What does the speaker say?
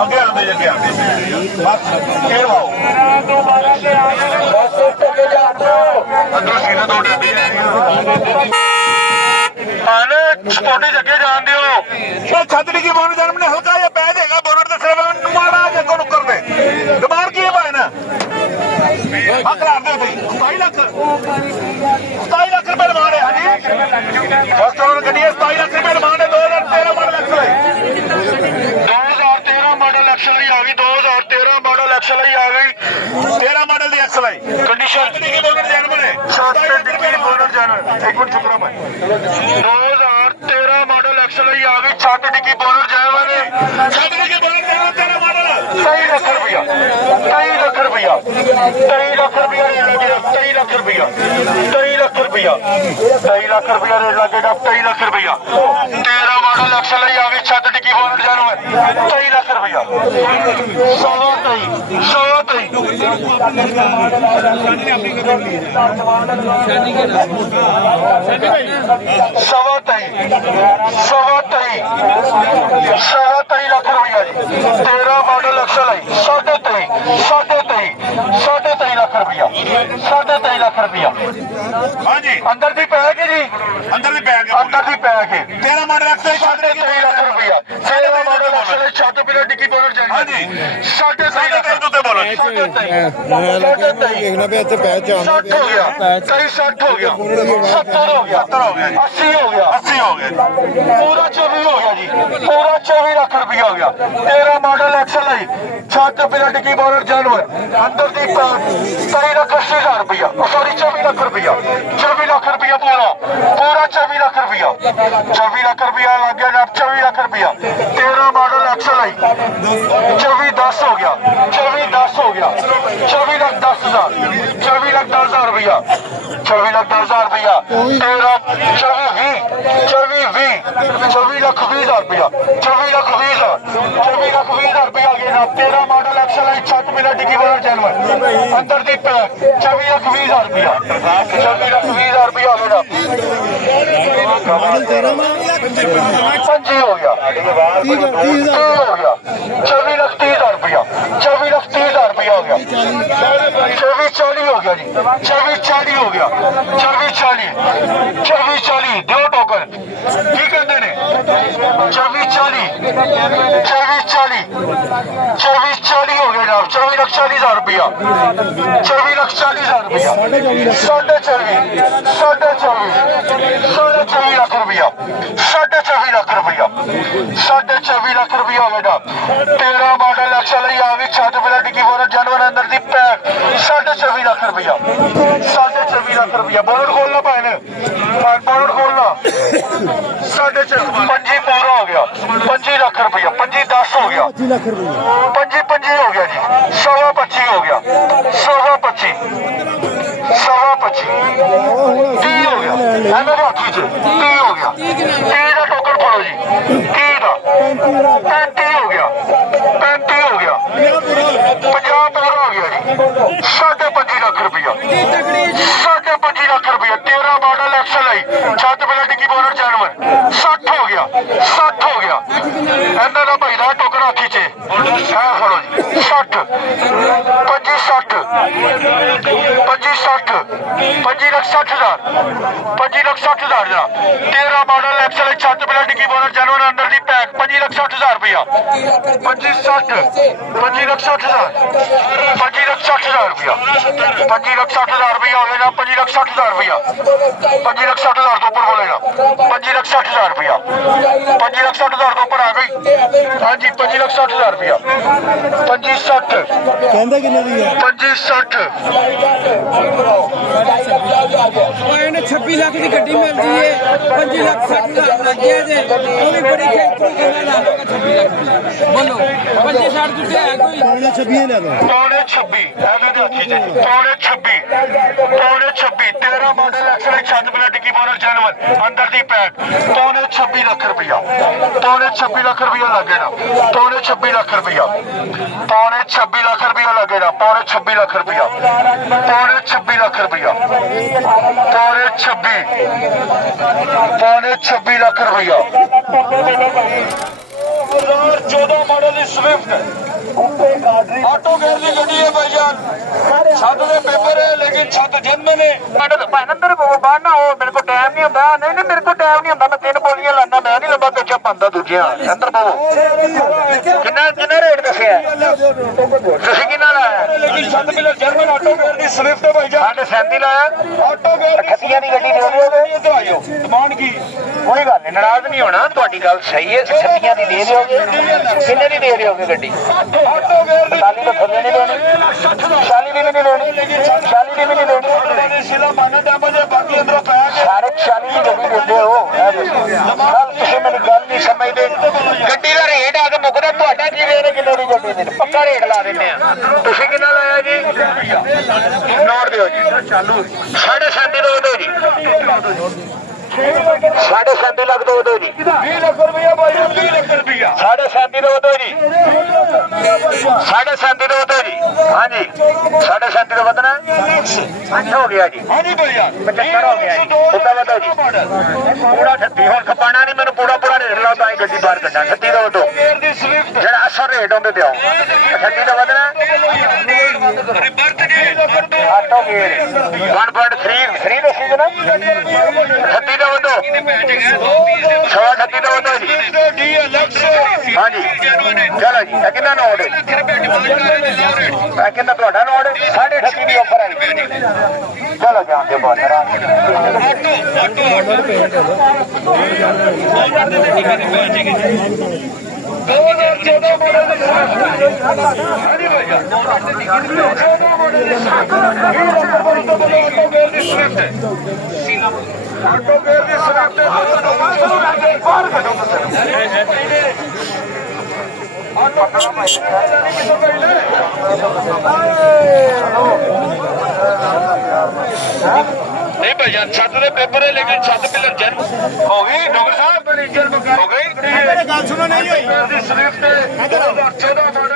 ਅੱਗੇ ਆਉਂਦੇ ਅੱਗੇ ਆਉਂਦੇ ਬਸ ਫੇਰ ਆਓ ਅੰਦਰ ਸੀਨਾ ਦੋ ਡੱਬੇ ਆਨੇ ਸਪੋਰਟੀ ਅੱਗੇ ਜਾਣ ਦਿਓ ਇਹ ਛੱਤੜੀ ਕੀ ਬੋਨ ਜਨਮ ਨੇ ਹਲਕਾ ਜਿਹਾ ਪੈ ਜਾਏਗਾ ਬੋਨਰ ਦੇ ਸੇਵਾ ਮਾੜਾ ਜੇ ਕੋ ਨੁੱਕਰ ਦੇ ਦਿਮਾਗ ਕੀ ਹੈ ਭਾਈ ਨਾ ਹੱਕ ਲਾਉਂਦੇ ਬਈ 27 ਲੱਖ ਰੁਪਏ ਡਿਮਾਂਡ ਹੈ ਹਾਂਜੀ ਫਸਟ ਰਾਉਂਡ ਗੱਡੀ 27 ਲੱਖ ਰੁਪਏ ਡਿਮਾਂਡ ਹੈ 2013 ਮਾਡਲ ਐਕਸਲ ਹੈ 2013 ਮਾਡਲ ਐਕਸਲ ਹੀ ਆ ਗਈ 2013 ਮਾਡਲ ਐਕਸਲ ਹੀ ਆ ਗਈ 13 ਮਾਡਲ ਦੀ ਐਕਸਲ ਹੈ ਕੰਡੀਸ਼ਨ ਕੀ ਬੋਨਰ ਜਨਮ ਨੇ 27 ਲੱਖ ਰੁਪਏ ਬੋਨਰ ਜਨਮ ਇੱਕ ਮਿੰਟ ਚੁੱਕਣਾ ਮੈਂ 2013 ਮਾਡਲ ਐਕਸਲ ਹੀ ਆ ਗਈ ਛੱਤ ਡਿੱਗੀ ਬੋਨਰ ਜਨਮ ਨੇ ਛੱਤ ਡਿੱਗੀ ਬੋਨਰ ਜਨਮ 13 ਮਾਡਲ 23 ਲੱਖ ਰੁਪਇਆ 23 ਲੱਖ ਰੁਪਇਆ 23 ਲੱਖ ਰੁਪਇਆ 23 ਲੱਖ ਰੁਪਇਆ 23 ਲੱਖ ਰੁਪਇਆ 23 ਲੱਖ ਰੁਪਇਆ ਰੇਟ ਲੱਗੇਗਾ 23 ਲੱਖ ਰੁਪਇਆ 13 ਮਾਡਲ ਐਕਸਲ ਹੀ ਆ ਗਈ ਛੱਤ ਡਿੱਗੀ ਬੋਨਰ ਜਨਮ 23 ਲੱਖ ਰੁਪਇਆ 23 ਲੱਖ ਰੁਪਇਆ ਜੀ 13 ਮਾਡਲ ਐਕਸਲ ਹੈ 23.5 ਲੱਖ ਰੁਪਇਆ 23.5 ਲੱਖ ਰੁਪਇਆ ਹਾਂਜੀ ਅੰਦਰ ਦੀ ਪੈ ਕੇ ਜੀ ਅੰਦਰ ਦੀ ਪੈ ਕੇ 13 ਮਾਡਲ ਐਕਸਲ 23 ਲੱਖ ਰੁਪਇਆ 13 ਮਾਡਲ ਐਕਸਲ ਛੱਤ ਬਿਨਾ ਡਿੱਗੀ ਬੋਨਰ ਜਾਣੀ ਹਾਂਜੀ 23.5 ਲੱਖ ਉੱਤੇ ਬੋਲੋ ਦੇਖਣਾ ਪਿਆ ਇੱਥੇ ਪੈਚ ਆਉਂਦਾ 60 ਹੋ ਗਿਆ 60 ਹੋ ਗਿਆ 70 ਹੋ ਗਿਆ 80 ਹੋ ਗਿਆ 80 ਹੋ ਗਿਆ ਪੂਰਾ 24 ਹੋ ਗਿਆ ਜੀ ਪੂਰਾ 24 ਲੱਖ ਰੁਪਇਆ ਹੋ ਗਿਆ 13 ਮਾਡਲ ਐਕਸਲ ਹੈ ਛੱਤ ਬਿਨਾ ਡਿੱਗੀ ਬੋਨਰ ਜਾਨਵਰ ਅੰਦਰ ਦੀ 23 ਲੱਖ 80 ਹਜ਼ਾਰ ਰੁਪਇਆ ਸੌਰੀ 24 ਲੱਖ ਰੁਪਇਆ 24 ਲੱਖ ਰੁਪਇਆ ਪੂਰਾ 24 ਲੱਖ ਰੁਪਇਆ 24 ਲੱਖ ਰੁਪਇਆ ਲੱਗ ਗਿਆ ਨਾ 24 ਲੱਖ ਰੁਪਇਆ 13 ਮਾਡਲ ਐਕਸਲ ਹੈ 24 10 ਹੋ ਗਿਆ 24 10 ਹੋ ਗਿਆ 24 ਲੱਖ 10 ਹਜ਼ਾਰ 24 ਲੱਖ 10 ਹਜ਼ਾਰ ਰੁਪਇਆ 24 ਲੱਖ 10 ਹਜ਼ਾਰ ਰੁਪਇਆ 13 24 ਲੱਖ 20 ਹਜ਼ਾਰ ਰੁਪਇਆ 24 ਲੱਖ 20 ਹਜ਼ਾਰ 24 ਲੱਖ 20 ਹਜ਼ਾਰ ਰੁਪਇਆ ਆ ਗਿਆ ਨਾ 13 ਮਾਡਲ ਐਕਸਲ ਹੈ ਛੱਤ ਬਿਨਾ ਡਿੱਗੀ ਬੋਨਰ ਜਾਨਵਰ ਅੰਦਰ ਦੀ ਪੈਕ 24 ਲੱਖ 20 ਹਜ਼ਾਰ ਰੁਪਇਆ 24 ਲੱਖ 20 ਹਜ਼ਾਰ ਰੁਪਇਆ ਆ ਗਿਆ ਨਾ 25 ਹੋ ਗਿਆ 30 ਹੋ ਗਿਆ 24 ਲੱਖ 30 ਹਜ਼ਾਰ ਰੁਪਇਆ 24 ਲੱਖ 30 ਹਜ਼ਾਰ ਰੁਪਇਆ ਹੋ ਗਿਆ 24 40 ਹੋ ਗਿਆ ਜੀ 24 40 ਹੋ ਗਿਆ 24 40 ਦਿਓ ਟੋਕਨ ਕੀ ਕਹਿੰਦੇ ਨੇ 24 40 ਹੋ ਗਿਆ ਜਨਾਬ 24 ਲੱਖ 40 ਹਜ਼ਾਰ ਰੁਪਇਆ 24 ਲੱਖ 40 ਹਜ਼ਾਰ ਰੁਪਇਆ 24 ਲੱਖ ਰੁਪਇਆ 24 ਲੱਖ ਰੁਪਇਆ 24 ਲੱਖ ਰੁਪਇਆ ਹੋ ਗਿਆ 13 ਮਾਡਲ ਐਕਸਲ ਹੀ ਆ ਗਈ ਛੱਤ ਬਿਨਾ ਡਿੱਗੀ ਬੋਨਰ ਜਾਨਵਰ ਅੰਦਰ ਦੀ ਪੈਕ 24 ਲੱਖ ਰੁਪਇਆ 24 ਲੱਖ ਰੁਪਇਆ ਬੋਨਰ ਖੋਲਣਾ ਭਾਈ ਨੇ ਬੋਨਰ ਖੋਲਣਾ 25 ਪੂਰਾ ਹੋ ਗਿਆ 25 ਲੱਖ ਰੁਪਇਆ 25 10 ਹੋ ਗਿਆ 25 ਹੋ ਗਿਆ ਜੀ 25 ਹੋ ਗਿਆ 25 30 ਹੋ ਗਿਆ ਇਹਨਾਂ ਦੇ ਹੱਥੀ ਚ 30 ਹੋ ਗਿਆ 30 ਦਾ ਟੋਕਨ ਫੜੋ ਜੀ 30 ਦਾ 35 ਹੋ ਗਿਆ 50 ਪੂਰਾ ਹੋ ਗਿਆ ਜੀ 25 ਲੱਖ ਰੁਪਇਆ 25 ਲੱਖ ਰੁਪਇਆ 13 ਮਾਡਲ ਐਕਸਲ ਹੈ ਛੱਤ ਬਿਨਾ ਡਿੱਗੀ ਬੋਨਰ ਜਾਨਵਰ 60 ਹੋ ਗਿਆ 60 ਹੋ ਗਿਆ ਇਹਨਾਂ ਦਾ ਭਾਈ ਦਾ ਟੋਕਨ ਹੱਥੀ ਚ ਹੈ ਫੜੋ ਜੀ 60 25 60 25 ਲੱਖ 60 ਹਜ਼ਾਰ 25 ਲੱਖ 60 ਹਜ਼ਾਰ ਦਾ 13 ਮਾਡਲ ਐਕਸਲ ਛੱਤ ਬਿਨਾ ਡਿੱਗੀ ਬੋਨਰ ਜਾਨਵਰ ਅੰਦਰ ਦੀ ਪੈਕ 25 ਲੱਖ 60 ਹਜ਼ਾਰ ਰੁਪਇਆ 25 ਲੱਖ 60 ਹਜ਼ਾਰ 25 ਲੱਖ 60 ਹਜ਼ਾਰ ਰੁਪਇਆ 25 ਲੱਖ 60 ਹਜ਼ਾਰ ਰੁਪਇਆ ਹੋ ਜਾਏਗਾ 25 ਲੱਖ 60 ਹਜ਼ਾਰ ਰੁਪਇਆ 25 ਲੱਖ 60 ਹਜ਼ਾਰ ਤੋਂ ਉੱਪਰ ਬੋਲੇਗਾ 25 ਲੱਖ 60 ਹਜ਼ਾਰ ਰੁਪਇਆ 25 ਲੱਖ 60 ਹਜ਼ਾਰ ਤੋਂ ਉੱਪਰ ਆ ਗਈ ਹਾਂਜੀ 25 ਲੱਖ 60 ਹਜ਼ਾਰ ਰੁਪਇਆ 25 60 ਕਹਿੰਦਾ ਕਿੰਨੇ ਦੀ ਹੈ 25 60 ਇਹਨੇ 26 ਲੱਖ ਦੀ ਗੱਡੀ ਮਿਲਦੀ ਏ 25 ਲੱਖ 60 ਹਜ਼ਾਰ ਲੱਗੇ ਜੇ ਉਹ ਵੀ ਬੜੀ ਖੇਚਲ ਕਰਨਾ ਲਾ ਲੋਗਾ 26 ਲੱਖ ਬੋਲੋ 25 60 ਤੁਸੀਂ ਹੈ ਕੋਈ 26 ਲੈ ਦੋ ਪੌਣੇ 26 ਐਵੇਂ ਦੇ ਹੱਥੀ ਚ ਪੌਣੇ 26 13 ਮਾਡਲ ਐਕਸਲ ਛੱਤ ਬਿਨਾ ਡਿੱਗੀ ਬੋਨਰ ਜਾਨਵਰ ਅੰਦਰ ਦੀ ਪੈਕ ਪੌਣੇ 26 ਲੱਖ ਰੁਪਇਆ ਪੌਣੇ 26 ਲੱਖ ਰੁਪਇਆ ਲੱਗੇਗਾ ਪੌਣੇ 26 ਲੱਖ ਰੁਪਇਆ ਪੌਣੇ 26 ਲੱਖ ਰੁਪਇਆ ਲੱਗੇਗਾ ਪੌਣੇ 26 ਲੱਖ ਰੁਪਇਆ ਪੌਣੇ 26 ਲੱਖ ਰੁਪਇਆ ਪੌਣੇ 26 ਲੱਖ ਰੁਪਇਆ 2014 ਮਾਡਲ ਦੀ ਸਵਿਫਟ ਆਟੋ ਗੇਅਰ ਦੀ ਗੱਡੀ ਹੈ ਭਾਈਜਾਨ ਛੱਤ ਦੇ ਪੇਪਰ ਹੈ ਲੇਕਿਨ ਛੱਤ ਜਨਮਨ ਹੈ ਭਾਈ ਅੰਦਰ ਬਾਹਰਨਾ ਉਹ ਮੇਰੇ ਕੋਲ ਟਾਈਮ ਨਹੀਂ ਹੁੰਦਾ ਨਹੀਂ ਮੇਰੇ ਕੋਲ ਟਾਈਮ ਨਹੀਂ ਹੁੰਦਾ ਮੈਂ 3 ਬੋਲੀਆਂ ਲਾਣਾ ਮੈਂ ਨਹੀਂ ਲੰਬਾ ਕੱਚਾ ਪਾਉਂਦਾ ਦੂਜਿਆਂ ਅੰਦਰ ਬਾਹੋ ਕਿੰਨਾ ਰੇਟ ਦੱਸਿਆ ਤੁਸੀਂ ਕਿੰਨਾ ਲਾਇਆ ਲੇਕਿਨ ਛੱਤ ਮਿਲਰ ਜਰਮਨ ਆਟੋ ਗੇਅਰ ਦੀ ਸਵਿਫਟ ਹੈ ਭਾਈਜਾਨ 37 ਲਾਇਆ ਆਟੋ ਗੇਅਰ ਖੱਤੀਆਂ ਦੀ ਗੱਡੀ ਦੇ ਦਿਓਗੇ ਇੱਧਰ ਆਇਓ ਡਿਮਾਂਡ ਕੀ ਕੋਈ ਗੱਲ ਨਹੀਂ ਨਾਰਾਜ਼ ਨਹੀਂ ਹੋਣਾ ਤੁਹਾਡੀ ਗੱਲ ਸਹੀ ਹੈ ਛੱਤੀਆਂ ਦੀ ਦੇ ਦਿਓਗੇ ਕਿੰਨੇ ਦੀ ਦੇ ਦਿਓਗੇ ਗੱਡੀ ਆਟੋ ਗੇਅਰ ਦੀ 40 ਤੋਂ ਥੱਲੇ ਨਹੀਂ ਲੈਣੀ 40 ਦੀ ਵੀ ਨਹੀਂ ਲੈਣੀ 40 ਦੀ ਵੀ ਨਹੀਂ ਲੈਣੀ ਸਿਲਾ ਮਾਨਾ ਦਾ ਮਜੇ ਬਾਕੀ ਅੰਦਰੋਂ ਪੈ ਕੇ ਸਾਰੇ 40 ਦੀ ਗੱਡੀ ਦਿੰਦੇ ਹੋ ਕੱਲ ਤੁਸੀਂ ਮੈਨੂੰ ਗੱਲ ਨਹੀਂ ਸਮਝਦੇ ਗੱਡੀ ਦਾ ਰੇਟ ਆ ਕੇ ਮੁੱਕਦਾ ਤੁਹਾਡਾ ਕੀ ਰੇਟ ਹੈ ਕਿਲੋ ਦੀ ਗੱਡੀ ਦੇ ਪੱਕਾ ਰੇਟ ਲਾ ਦਿੰਦੇ ਆ ਤੁਸੀਂ ਕਿੰਨਾ ਲਾਇਆ ਜੀ ਨੋਟ ਦਿਓ ਜੀ ਚਾਲੂ 7.5 ਦੋ ਜੀ 7.5 ਲੱਖ ਦੋ ਜੀ 20 ਲੱਖ ਰੁਪਇਆ ਭਾਈ 20 ਲੱਖ ਰੁਪਇਆ 7.5 ਦੋ ਜੀ 7.5 ਦੋ ਜੀ ਹਾਂਜੀ 7.5 ਤੋਂ ਵਧਣਾ ਹੋ ਗਿਆ ਜੀ ਹਾਂਜੀ ਭਈਆ 75 ਹੋ ਗਿਆ ਜੀ ਉੱਤਾ ਵਧੋ ਜੀ ਪੂਰਾ 38 ਹੁਣ ਖਪਾਣਾ ਨਹੀਂ ਮੈਨੂੰ ਪੂਰਾ ਰੇਟ ਲਾਓ ਤਾਂ ਹੀ ਗੱਡੀ ਬਾਹਰ ਕੱਢਾਂ 38 ਤੋਂ ਵਧੋ ਜਿਹੜਾ ਅਸਲ ਰੇਟ ਹੁੰਦੇ ਤੇ ਆਓ 38 ਤੋਂ ਵਧਣਾ ਆਟੋ ਗੇਅਰ 1.3 ਦੱਸੀ ਜਨਾ 38 ਤੋਂ ਵਧੋ 38 ਤੋਂ ਵਧੋ ਜੀ ਹਾਂਜੀ ਚਲੋ ਜੀ ਇਹ ਕਿੰਨਾ ਨੋਟ ਹੈ ਕਿੰਨਾ ਤੁਹਾਡਾ ਨੋਟ 38.5 ਦੀ ਆਫਰ ਹੈ ਚਲੋ ਜਾਂਦੇ ਬਾਹਰ ਆਟੋ ਗੇਅਰ ਦੀ ਸਵਿਫਟ ਬਾਹਰ ਕੱਢੋ ਨਹੀਂ ਭਾਈਆ ਛੱਤ ਦੇ ਪੇਪਰ ਹੈ ਲੇਕਿਨ ਛੱਤ ਪਿਲਰ ਜਨਮ ਹੋ ਗਈ ਡਾਕਟਰ ਸਾਹਿਬ ਜਨਮ ਹੋ ਗਈ ਗੱਲ ਸੁਣੋ ਨਹੀਂ ਹੋਈ ਸਵਿਫਟ 2014 ਮਾਡਲ